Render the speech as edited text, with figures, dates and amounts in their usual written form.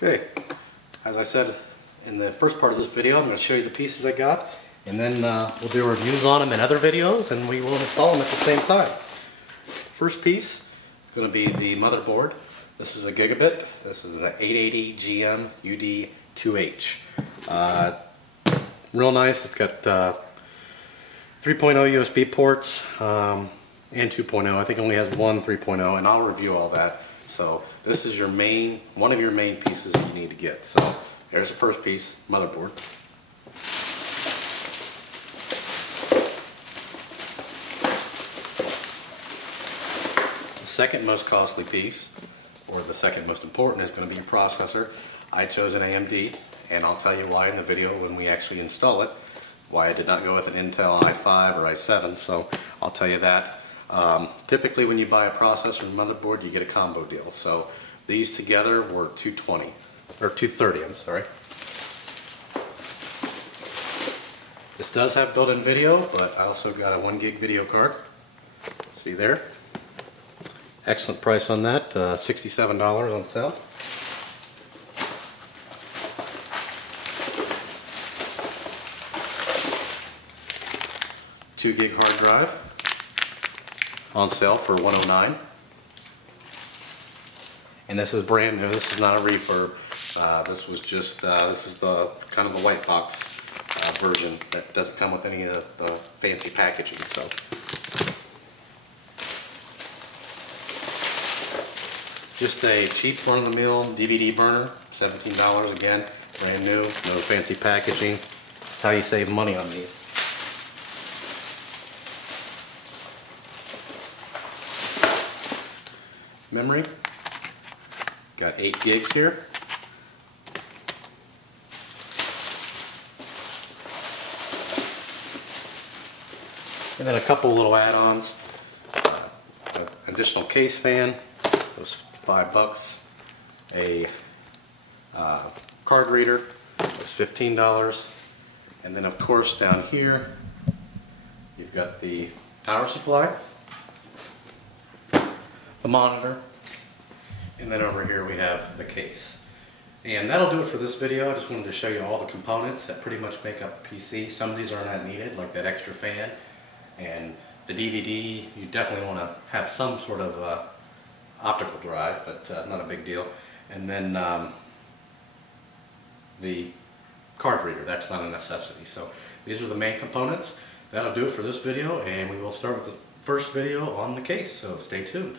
Okay, as I said in the first part of this video, I'm going to show you the pieces I got, and then we'll do reviews on them in other videos, and we will install them at the same time. First piece is going to be the motherboard. This is a Gigabyte. This is the 880 GM UD2H. Real nice. It's got 3.0 USB ports and 2.0. I think it only has one 3.0, and I'll review all that. So this is your one of your main pieces that you need to get. So there's the first piece, motherboard. The second most costly piece, or the second most important, is going to be your processor. I chose an AMD, and I'll tell you why in the video when we actually install it, why I did not go with an Intel i5 or i7, so I'll tell you that. Typically when you buy a processor and motherboard, you get a combo deal. So these together were $220, or $230, I'm sorry. This does have built-in video, but I also got a 1 gig video card. See there? Excellent price on that, $67 on sale. $2 gig hard drive on sale for $109. And this is brand new. This is not a refurb. This was just this is the kind of the white box version that doesn't come with any of the fancy packaging. So just a cheap run-of-the-mill DVD burner, $17 again, brand new, no fancy packaging. That's how you save money on these. Memory, got 8 gigs here. And then a couple little add-ons. An additional case fan, that was $5. A card reader, that was $15. And then of course down here, you've got the power supply, the monitor, and then over here we have the case. And that'll do it for this video. I just wanted to show you all the components that pretty much make up a PC. Some of these are not needed, like that extra fan. And the DVD, you definitely want to have some sort of optical drive, but not a big deal. And then the card reader, that's not a necessity. So these are the main components. That'll do it for this video, and we will start with the first video on the case, so stay tuned.